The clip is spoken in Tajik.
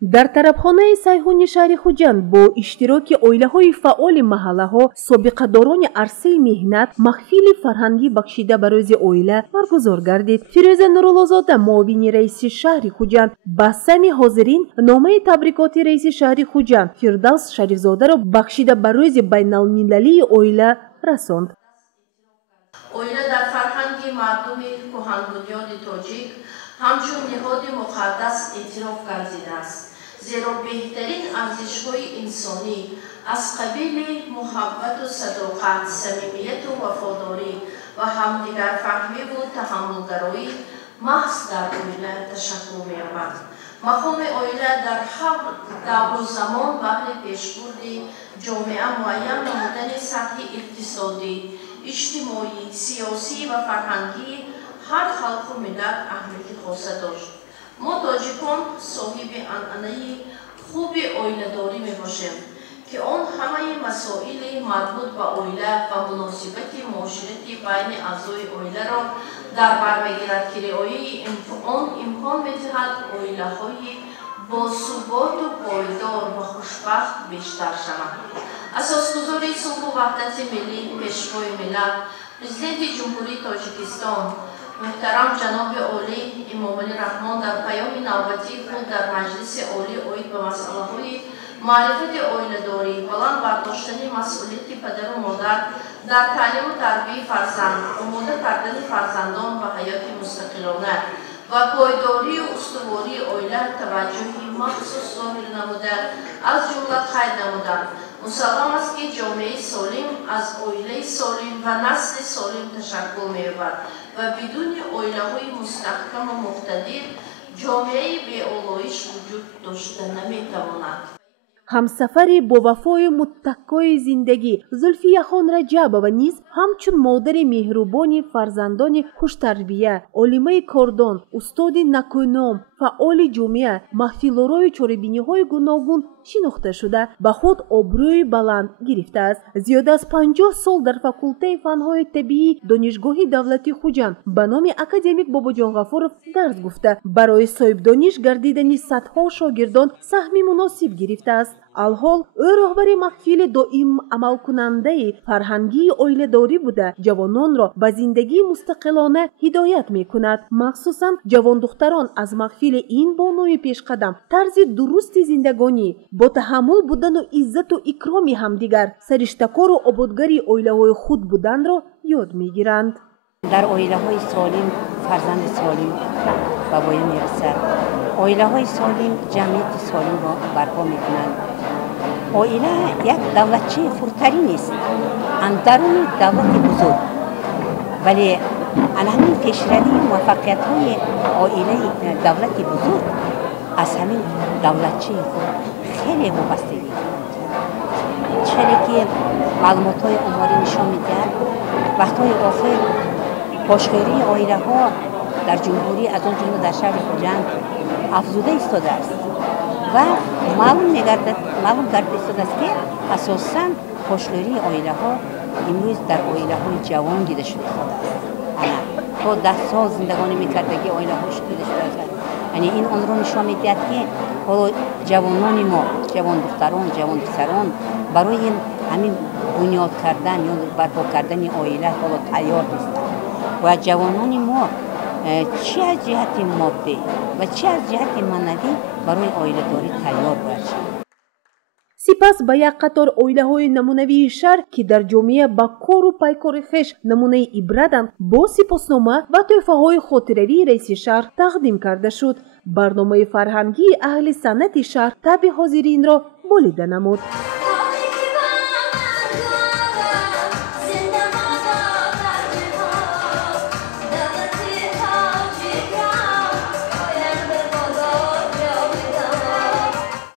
дар тарабхонаи сайҳуни шаҳри Хуҷанд бо иштироки оилаҳои фаъоли маҳаллаҳо, собиқадорони арсаи меҳнат маҳфили фарҳангӣ бахшида ба рӯзи оила баргузор гардид. Фирӯза Нуруллозода, муовини раиси шаҳри Хуҷанд, ба сами ҳозирин номаи табрикоти раиси шаҳри Хуҷанд Фирдавс Шарифзодаро бахшида ба рӯзи байналмилалии оила расонд. Оила дар фарҳанги мардуми кӯҳанбунёди тоҷик ҳамчун ниҳоди муқаддас эътироф гардидааст, зеро беҳтарин арзишҳои инсонӣ аз қабили муҳаббату садоқат, самимияту вафодорӣ ва ҳамдигарфаҳмиву таҳаммулгароӣ маҳз дар оила ташаккул меёбад. Мақоми оила дар ҳар давру замон баҳри пешбурди ҷомеа муайян намудани сатҳи иқтисодӣ, иҷтимоӣ, сиёсӣ ва фарҳангии ҳар халқу миллат аҳамияти хоса дошт. Мо тоҷикон соҳиби анъанаи хуби оиладорӣ мебошем, ки он ҳамаи масоили марбут ба оила ва муносибати муоширати байни аъзои оиларо дар бар мегирад, кириояи он имкон медиҳад оилаҳои босуботу пойдор ва хушбахт бештар шаванд. Асосгузори сулҳу ваҳдати миллӣ, пешвои миллат, Президенти Ҷумҳурии Тоҷикистон муҳтарам ҷаноби Олӣ Имомалӣ Раҳмон дар паёми навбатии худ дар Маҷлиси Олӣ оид ба масъалаҳои маърифати оиладорӣ, баланд бардоштани масъулияти падару модар дар таълиму тарбияи фарзанд, омода кардани фарзандон ба ҳаёти мустақилона ва пойдорию устувории оила таваҷҷӯҳи махсус зоҳир намуда, аз ҷумла қайд намуданд: мусаллам аст, ки ҷомеаи солим аз оилаи солим ва насли солим ташаккул меёбад ва бидуни оилаҳои мустаҳкаму муқтадир ҷомеаи беолоиш вуҷуд дошта наметавонад. ҳамсафари бовафою муттақои зиндагӣ Зульфияхон Раҷабова низ ҳамчун модари меҳрубони фарзандони хуштарбия, олимаи кордон, устоди накӯном, фаъоли ҷомеа, маҳфилорои чорабиниҳои гуногун шинохта шуда, ба худ обрӯи баланд гирифтааст. Зиёда аз 50 сол дар факултаи фанҳои табиӣ Донишгоҳи давлатии Хуҷанд ба номи академик Бобоҷон Ғафуров дарс гуфта, барои соҳибдониш гардидани садҳо шогирдон саҳми муносиб гирифтааст. алҳол ӯ роҳбари маҳфили доим амалкунандаи фарҳангии оиладорӣ буда, ҷавононро ба зиндагии мустақилона ҳидоят мекунад. махсусан ҷавондухтарон аз маҳфили ин бонуи пешқадам тарзи дурусти зиндагонӣ бо таҳаммул будану иззату икроми ҳамдигар, сариштакору ободгари оилаҳои худ буданро ёд мегиранд. дар оилаҳои солим фарзанди солим ба воя мерасад. оилаҳои солим ҷамъияти солимро барпо мекунанд. оила як давлатчаи хурдтарин нест, андаруни давлати бузург, вале ҳамин пешравии муваффақиятҳои оилаи давлати бузург аз ҳамин давлатчаи худ хеле вобастагӣ дорад. чизе ки маълумотҳои оморӣ нишон медиҳад, вақтҳои охир пошхӯрии оилаҳо дар ҷумҳурӣ аз он ҷумла дар шаҳри Хуҷанд афзуда истодааст ва маълум гарда истодааст, ки асосан пошхӯрии оилаҳо имрӯз дар оилаҳои ҷавон дида шуда истодааст. то 10 сол зиндагонӣ мекардагӣ оилаҳо дида шудааст. яъне ин онро нишон медиҳад, ки ҳоло ҷавонони мо, ҷавондухтарон, ҷавонписарон барои ҳамин бунёд кардан ё барпо кардани оила ҳоло тайёр нестанд ва ҷавонони мо чӣ аз ҷиҳати моддӣ ва чӣ аз ҷиҳати маънавӣ барои оиладорӣ тайёр бояд шуд. сипас ба як қатор оилаҳои намунавии шаҳр, ки дар ҷомеа ба кору пайкори хеш намунаи ибратанд, бо сипоснома ва тӯҳфаҳои хотиравии раиси шаҳр тақдим карда шуд. барномаи фарҳангии аҳли санъати шаҳр таби ҳозиринро болида намуд.